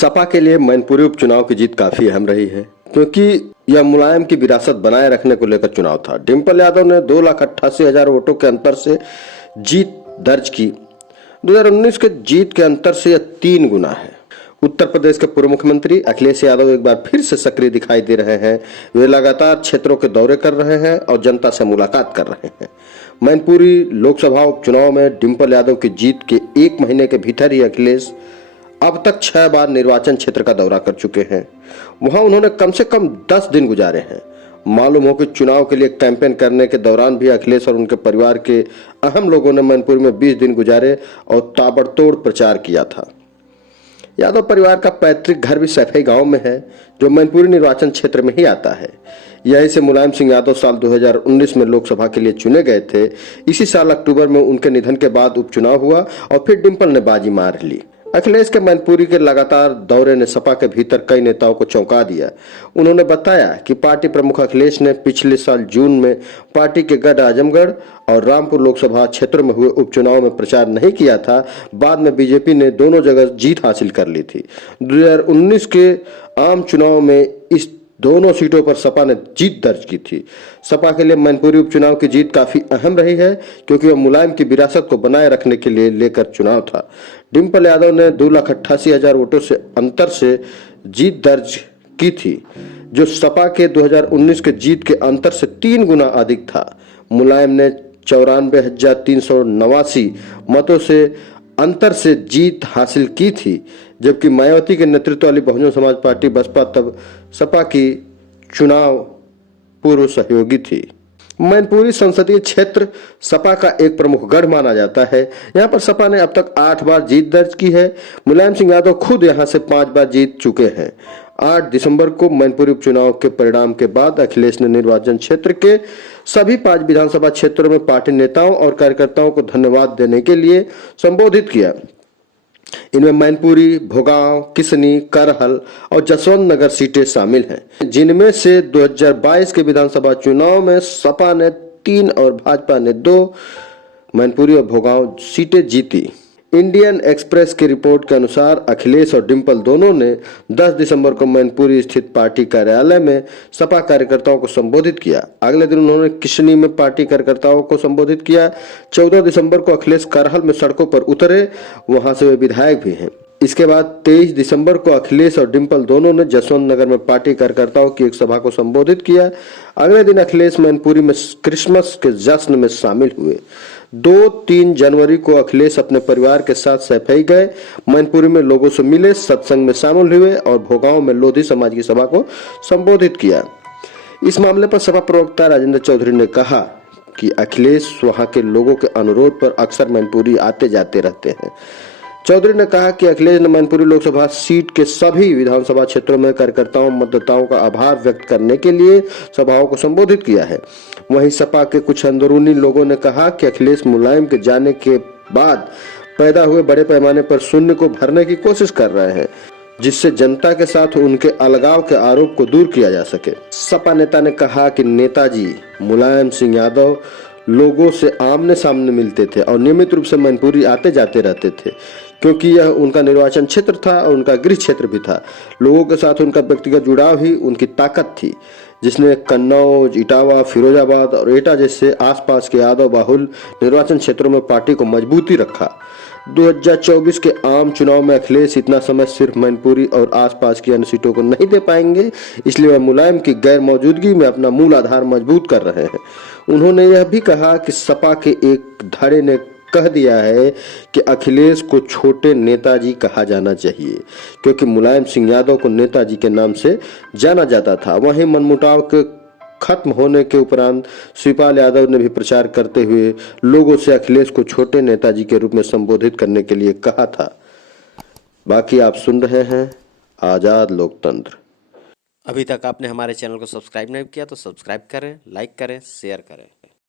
सपा के लिए मैनपुरी उपचुनाव की जीत काफी अहम रही है, क्योंकि यह मुलायम की विरासत बनाए रखने को लेकर चुनाव था। डिंपल यादव ने 2,88,000 वोटों के अंतर से जीत दर्ज की। 2019 के जीत के अंतर से यह 3 गुना है। उत्तर प्रदेश के पूर्व मुख्यमंत्री अखिलेश यादव एक बार फिर से सक्रिय दिखाई दे रहे हैं। वे लगातार क्षेत्रों के दौरे कर रहे हैं और जनता से मुलाकात कर रहे हैं। मैनपुरी लोकसभा उपचुनाव में डिंपल यादव की जीत के 1 महीने के भीतर ही अखिलेश अब तक 6 बार निर्वाचन क्षेत्र का दौरा कर चुके हैं। वहां उन्होंने कम से कम 10 दिन गुजारे हैं। मालूम हो कि चुनाव के लिए कैंपेन करने के दौरान भी अखिलेश और उनके परिवार के अहम लोगों ने मैनपुरी में 20 दिन गुजारे और ताबड़तोड़ प्रचार किया था। यादव परिवार का पैतृक घर भी सैफई गांव में है, जो मैनपुरी निर्वाचन क्षेत्र में ही आता है। यहीं से मुलायम सिंह यादव साल 2019 में लोकसभा के लिए चुने गए थे। इसी साल अक्टूबर में उनके निधन के बाद उपचुनाव हुआ और फिर डिंपल ने बाजी मार ली। अखिलेश के मैनपुरी के लगातार दौरे ने सपा के भीतर कई नेताओं को चौंका दिया। उन्होंने बताया कि पार्टी प्रमुख अखिलेश ने पिछले साल जून में पार्टी के गढ़ आजमगढ़ और रामपुर लोकसभा क्षेत्र में हुए उपचुनाव में प्रचार नहीं किया था। बाद में बीजेपी ने दोनों जगह जीत हासिल कर ली थी। 2019 के आम चुनाव में इस दोनों सीटों पर सपा ने जीत दर्ज की थी। सपा के लिए मैनपुरी उपचुनाव की जीत काफी अहम रही है, क्योंकि वह मुलायम की विरासत को बनाए रखने के लिए लेकर चुनाव था। डिंपल यादव ने 2,88,000 वोटों से अंतर से जीत दर्ज की थी, जो सपा के 2019 के जीत के अंतर से 3 गुना अधिक था। मुलायम ने 94,389 मतों से अंतर से जीत हासिल की थी, जबकि मायावती के नेतृत्व वाली बहुजन समाज पार्टी बसपा तब सपा की चुनाव पूर्व सहयोगी थी। मैनपुरी संसदीय क्षेत्र सपा का एक प्रमुख गढ़ माना जाता है। यहां पर सपा ने अब तक 8 बार जीत दर्ज की है। मुलायम सिंह यादव खुद यहां से 5 बार जीत चुके हैं। 8 दिसंबर को मैनपुरी उपचुनाव के परिणाम के बाद अखिलेश ने निर्वाचन क्षेत्र के सभी 5 विधानसभा क्षेत्रों में पार्टी नेताओं और कार्यकर्ताओं को धन्यवाद देने के लिए संबोधित किया। इनमें मैनपुरी, भोगांव, किसनी, करहल और जसवंत नगर सीटें शामिल हैं, जिनमें से 2022 के विधानसभा चुनाव में सपा ने 3 और भाजपा ने 2 मैनपुरी और भोगांव सीटें जीती। इंडियन एक्सप्रेस की रिपोर्ट के अनुसार अखिलेश और डिंपल दोनों ने 10 दिसंबर को मैनपुरी स्थित पार्टी कार्यालय में सपा कार्यकर्ताओं को संबोधित किया। अगले दिन उन्होंने किशनी में पार्टी कार्यकर्ताओं को संबोधित किया। 14 दिसंबर को अखिलेश करहल में सड़कों पर उतरे, वहां से वे विधायक भी हैं। इसके बाद 23 दिसंबर को अखिलेश और डिंपल दोनों ने जसवंत नगर में पार्टी कार्यकर्ताओं की एक सभा को संबोधित किया। अगले दिन अखिलेश मैनपुरी में क्रिसमस के जश्न में शामिल हुए। 2-3 जनवरी को अखिलेश अपने परिवार के साथ सैफई गए, मैनपुरी में लोगों से मिले, सत्संग में शामिल हुए और भोगांव में लोधी समाज की सभा को संबोधित किया। इस मामले पर सपा प्रवक्ता राजेंद्र चौधरी ने कहा कि अखिलेश वहां के लोगों के अनुरोध पर अक्सर मैनपुरी आते जाते रहते हैं। चौधरी ने कहा कि अखिलेश ने मैनपुरी लोकसभा सीट के सभी विधानसभा क्षेत्रों में कार्यकर्ताओं मतदाताओं का आभार व्यक्त करने के लिए सभाओं को संबोधित किया है। वहीं सपा के कुछ अंदरूनी लोगों ने कहा कि अखिलेश मुलायम के जाने के बाद पैदा हुए बड़े पैमाने पर शून्य को भरने की कोशिश कर रहे हैं, जिससे जनता के साथ उनके अलगाव के आरोप को दूर किया जा सके। सपा नेता ने कहा कि नेताजी मुलायम सिंह यादव लोगों से आमने सामने मिलते थे और नियमित रूप से मैनपुरी आते जाते रहते थे, क्योंकि यह उनका निर्वाचन क्षेत्र था और उनका गृह क्षेत्र भी था। लोगों के साथ उनका व्यक्तिगत जुड़ाव ही उनकी ताकत थी, जिसने कन्नौज, इटावा, फिरोजाबाद और एटा जैसे आसपास के यादव बाहुल निर्वाचन क्षेत्रों में पार्टी को मजबूती रखा। 2024 के आम चुनाव में अखिलेश इतना समय सिर्फ मैनपुरी और आसपास की अन्य सीटों को नहीं दे पाएंगे, इसलिए वह मुलायम की गैर मौजूदगी में अपना मूल आधार मजबूत कर रहे हैं। उन्होंने यह भी कहा कि सपा के एक धड़े ने कह दिया है कि अखिलेश को छोटे नेताजी कहा जाना चाहिए, क्योंकि मुलायम सिंह यादव को नेताजी के नाम से जाना जाता था। वहीं मनमुटाव के खत्म होने के उपरांत शिवपाल यादव ने भी प्रचार करते हुए लोगों से अखिलेश को छोटे नेताजी के रूप में संबोधित करने के लिए कहा था। बाकी आप सुन रहे हैं आजाद लोकतंत्र। अभी तक आपने हमारे चैनल को सब्सक्राइब नहीं किया तो सब्सक्राइब करें, लाइक करें, शेयर करें।